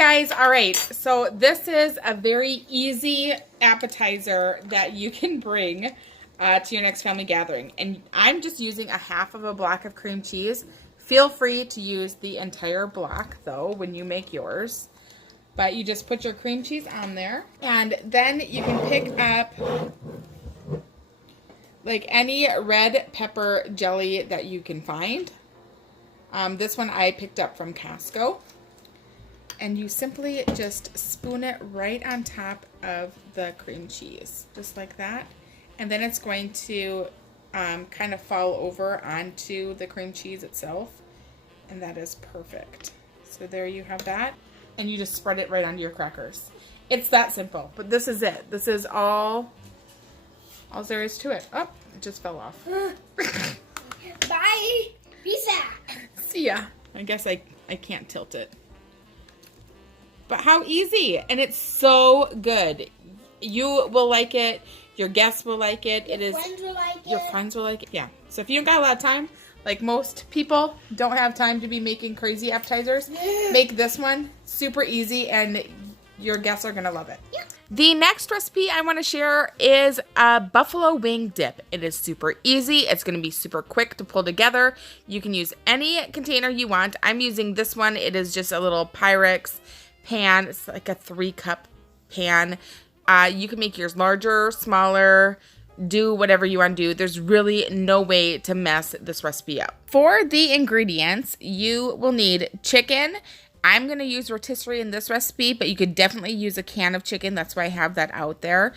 guys, all right, so this is a very easy appetizer that you can bring to your next family gathering. And I'm just using a half of a block of cream cheese. Feel free to use the entire block, though, when you make yours. But you just put your cream cheese on there. And then you can pick up like any red pepper jelly that you can find. This one I picked up from Costco. And you simply just spoon it right on top of the cream cheese, just like that. And then it's going to kind of fall over onto the cream cheese itself. And that is perfect. So there you have that. And you just spread it right onto your crackers. It's that simple, but this is it. This is all there is to it. Oh, it just fell off. Bye. Peace out. See ya. I guess I can't tilt it. But how easy. And it's so good. You will like it. Your guests will like it. Your friends will like it. Your friends will like it. Yeah. So if you don't got a lot of time, like most people don't have time to be making crazy appetizers, make this one super easy and your guests are going to love it. Yeah. The next recipe I want to share is a buffalo wing dip. It is super easy. It's going to be super quick to pull together. You can use any container you want. I'm using this one. It is just a little Pyrex pan. It's like a 3-cup pan. You can make yours larger, smaller, do whatever you want to do. There's really no way to mess this recipe up. For the ingredients, you will need chicken. I'm going to use rotisserie in this recipe, but you could definitely use a can of chicken. That's why I have that out there.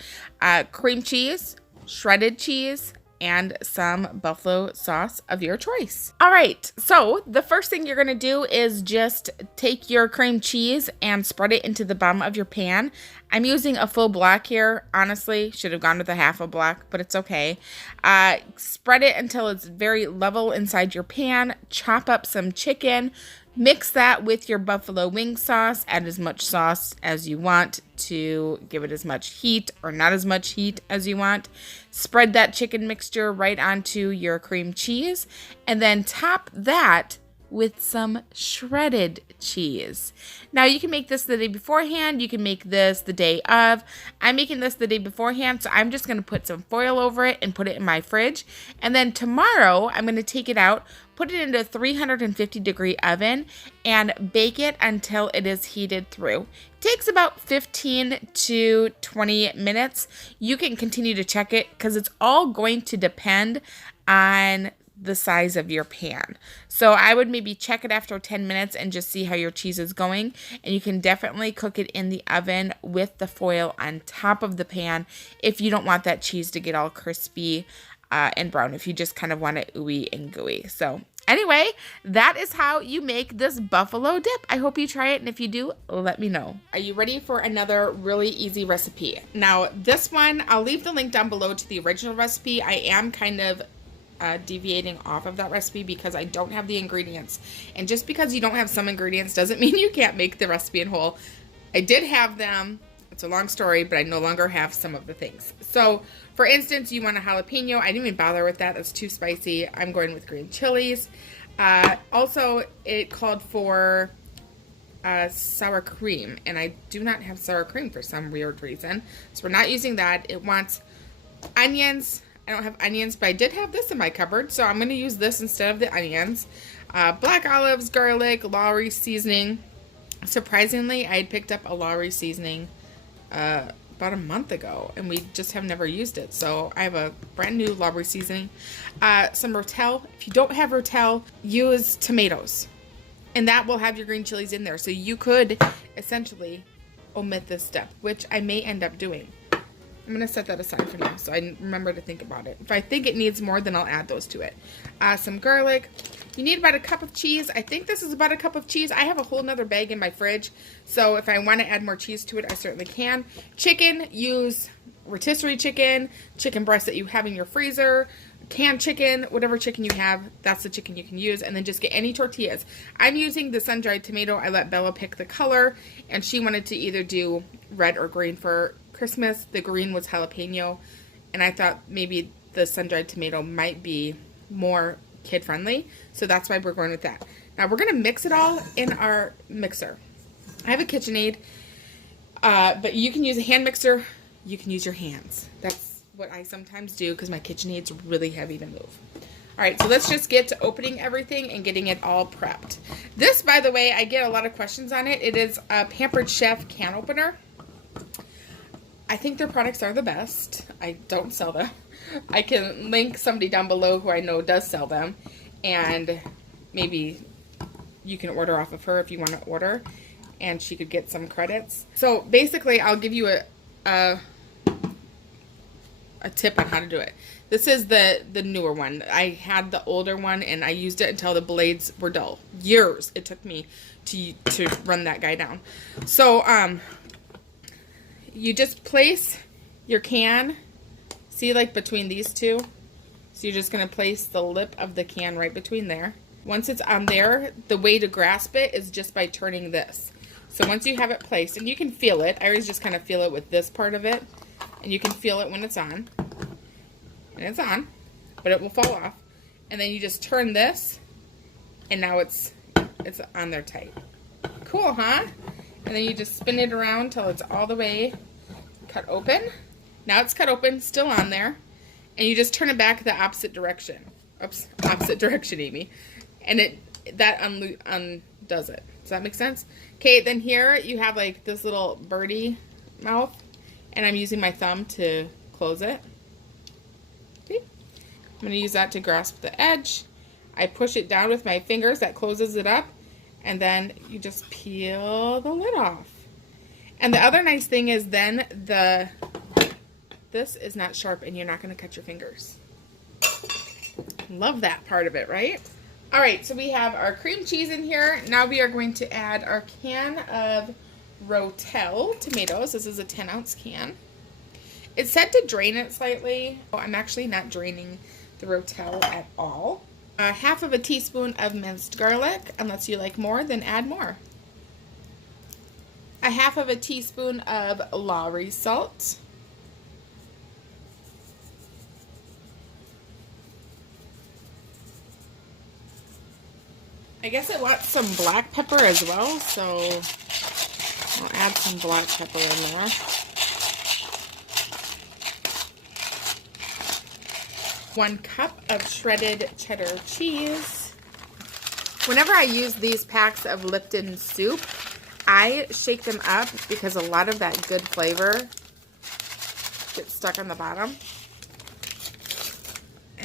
Cream cheese, shredded cheese, and some buffalo sauce of your choice. All right, so the first thing you're gonna do is just take your cream cheese and spread it into the bottom of your pan. I'm using a full block here. Honestly, should have gone with a half a block, but it's okay. Spread it until it's very level inside your pan. Chop up some chicken. Mix that with your buffalo wing sauce. Add as much sauce as you want to give it as much heat or not as much heat as you want. Spread that chicken mixture right onto your cream cheese and then top that with some shredded cheese. Now you can make this the day beforehand. You can make this the day of. I'm making this the day beforehand, so I'm just going to put some foil over it and put it in my fridge. And then tomorrow I'm going to take it out, put it into a 350-degree oven, and bake it until it is heated through. It takes about 15 to 20 minutes. You can continue to check it because it's all going to depend on the size of your pan. So I would maybe check it after 10 minutes and just see how your cheese is going. And you can definitely cook it in the oven with the foil on top of the pan if you don't want that cheese to get all crispy and brown, if you just kind of want it ooey and gooey. So anyway, that is how you make this buffalo dip. I hope you try it, and if you do, let me know. Are you ready for another really easy recipe? Now, this one, I'll leave the link down below to the original recipe. I am kind of deviating off of that recipe because I don't have the ingredients. And just because you don't have some ingredients doesn't mean you can't make the recipe in whole. I did have them. It's a long story, but I no longer have some of the things. So, for instance, you want a jalapeno. I didn't even bother with that. That's too spicy. I'm going with green chilies. Also, it called for sour cream, and I do not have sour cream for some weird reason. So we're not using that. It wants onions. I don't have onions, but I did have this in my cupboard, so I'm going to use this instead of the onions. Black olives, garlic, Lowry seasoning. Surprisingly, I had picked up a Lowry seasoning about a month ago, and we just have never used it. So I have a brand new Lowry seasoning. Some Rotel. If you don't have Rotel, use tomatoes, and that will have your green chilies in there. So you could essentially omit this step, which I may end up doing. I'm going to set that aside for now so I remember to think about it. If I think it needs more, then I'll add those to it. Some garlic. You need about a cup of cheese. I think this is about a cup of cheese. I have a whole nother bag in my fridge, so if I want to add more cheese to it, I certainly can. Chicken, use rotisserie chicken, chicken breast that you have in your freezer, canned chicken, whatever chicken you have, that's the chicken you can use. And then just get any tortillas. I'm using the sun-dried tomato. I let Bella pick the color, and she wanted to either do red or green for Christmas. The green was jalapeno, and I thought maybe the sun-dried tomato might be more kid-friendly, so that's why we're going with that. Now we're going to mix it all in our mixer. I have a KitchenAid, but you can use a hand mixer. You can use your hands. That's what I sometimes do because my KitchenAid's really heavy to move. All right, so let's just get to opening everything and getting it all prepped. This, by the way, I get a lot of questions on it. It is a Pampered Chef can opener. I think their products are the best. I don't sell them. I can link somebody down below who I know does sell them, and maybe you can order off of her if you want to order, and she could get some credits. So basically, I'll give you a tip on how to do it. This is the newer one. I had the older one, and I used it until the blades were dull. Years it took me to run that guy down. So you just place your can, see, like between these two. So you're just going to place the lip of the can right between there. Once it's on there, the way to grasp it is just by turning this. So once you have it placed, and you can feel it, I always just kind of feel it with this part of it, and you can feel it when it's on. And it's on, but it will fall off. And then you just turn this, and now it's on there tight. Cool, huh? And then you just spin it around till it's all the way cut open. Now it's cut open, still on there. And you just turn it back the opposite direction. Oops, opposite direction, Amy. And that undoes it. Does that make sense? Okay, then here you have like this little birdie mouth, and I'm using my thumb to close it. See? I'm going to use that to grasp the edge. I push it down with my fingers, that closes it up, and then you just peel the lid off. And the other nice thing is then this is not sharp and you're not going to cut your fingers. Love that part of it, right? All right, so we have our cream cheese in here. Now we are going to add our can of Rotel tomatoes. This is a 10-ounce can. It's said to drain it slightly. I'm actually not draining the Rotel at all. Half of a teaspoon of minced garlic. Unless you like more, then add more. A half of a teaspoon of Lowry salt. I guess I want some black pepper as well, so I'll add some black pepper in there. One cup of shredded cheddar cheese. Whenever I use these packs of Lipton soup, I shake them up because a lot of that good flavor gets stuck on the bottom.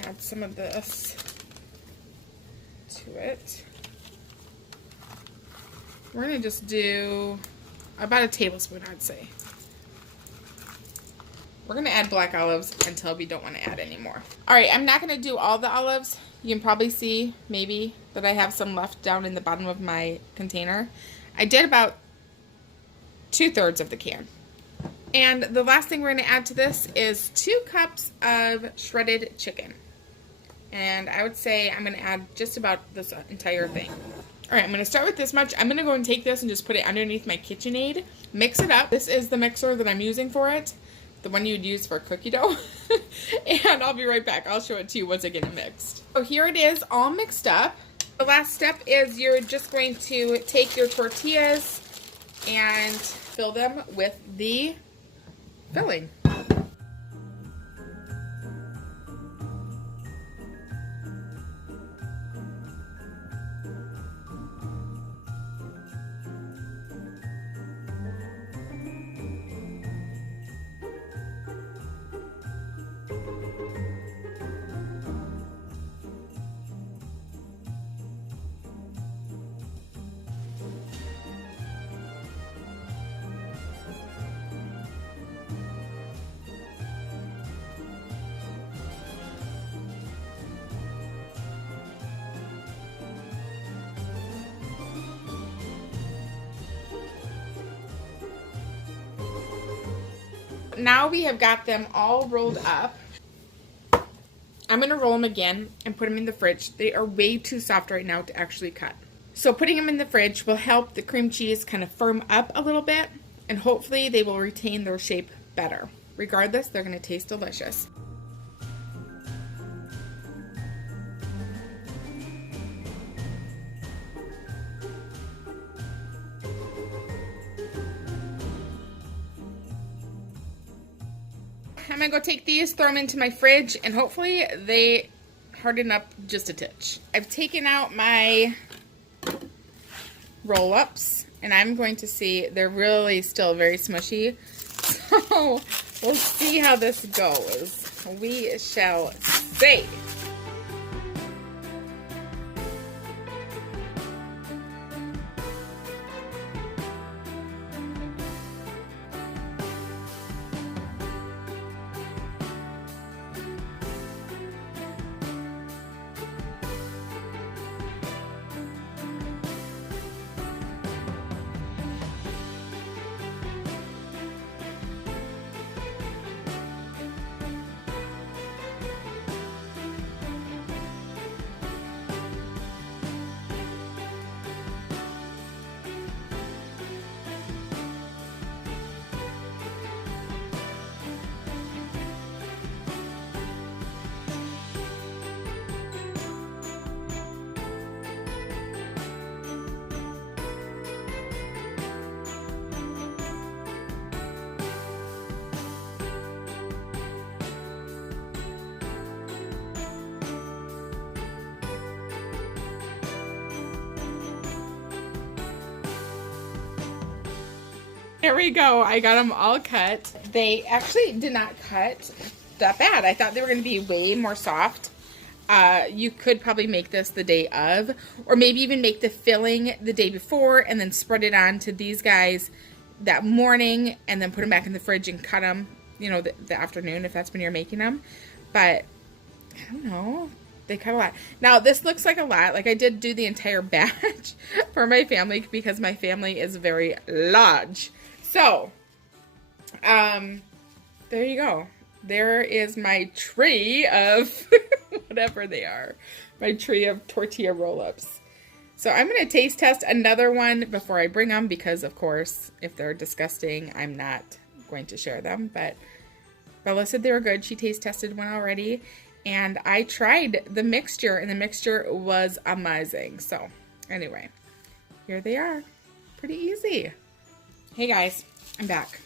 Add some of this to it. We're going to just do about a tablespoon, I'd say. We're going to add black olives until we don't want to add any more. Alright, I'm not going to do all the olives. You can probably see, maybe, that I have some left down in the bottom of my container. I did about 2/3 of the can. And the last thing we're going to add to this is 2 cups of shredded chicken. And I would say I'm going to add just about this entire thing. Alright, I'm going to start with this much. I'm going to go and take this and just put it underneath my KitchenAid. Mix it up. This is the mixer that I'm using for it. The one you'd use for cookie dough. And I'll be right back. I'll show it to you once I get it mixed. So here it is, all mixed up. The last step is you're just going to take your tortillas and fill them with the filling. Now we have got them all rolled up. I'm going to roll them again and put them in the fridge. They are way too soft right now to actually cut. So putting them in the fridge will help the cream cheese kind of firm up a little bit, and hopefully they will retain their shape better. Regardless, they're going to taste delicious. I'm gonna go take these, throw them into my fridge, and hopefully they harden up just a titch. I've taken out my roll-ups, and I'm going to see, they're really still very smushy. So we'll see how this goes. We shall see. There we go. I got them all cut. They actually did not cut that bad. I thought they were going to be way more soft. You could probably make this the day of, or maybe even make the filling the day before and then spread it on to these guys that morning and then put them back in the fridge and cut them, you know, the afternoon if that's when you're making them. But I don't know. They cut a lot. Now, this looks like a lot. Like, I did do the entire batch for my family because my family is very large. So, there you go. There is my tray of whatever they are. My tray of tortilla roll-ups. So, I'm going to taste test another one before I bring them because, of course, if they're disgusting, I'm not going to share them. But Bella said they were good. She taste tested one already. And I tried the mixture, and the mixture was amazing. So, anyway, here they are. Pretty easy. Hey guys, I'm back.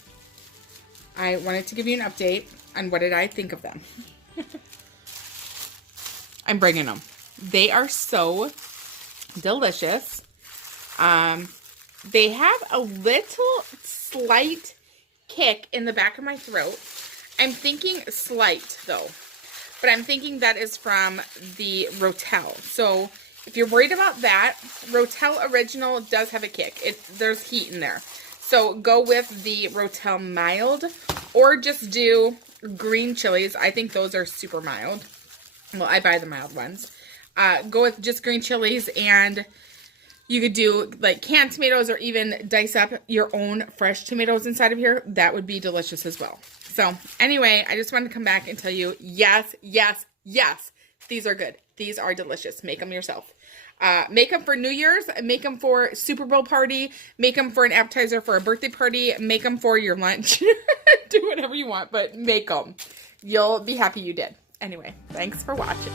I wanted to give you an update on what did I think of them. I'm bringing them. They are so delicious. They have a little slight kick in the back of my throat. I'm thinking slight though, but I'm thinking that is from the Rotel. So if you're worried about that, Rotel Original does have a kick. There's heat in there. So go with the Rotel Mild or just do green chilies. I think those are super mild. Well, I buy the mild ones. Go with just green chilies, and you could do like canned tomatoes or even dice up your own fresh tomatoes inside of here. That would be delicious as well. So anyway, I just wanted to come back and tell you, yes, yes, yes, these are good. These are delicious. Make them yourself. Make them for New Year's, make them for Super Bowl party, make them for an appetizer for a birthday party, make them for your lunch. Do whatever you want, but make them. You'll be happy you did. Anyway, thanks for watching.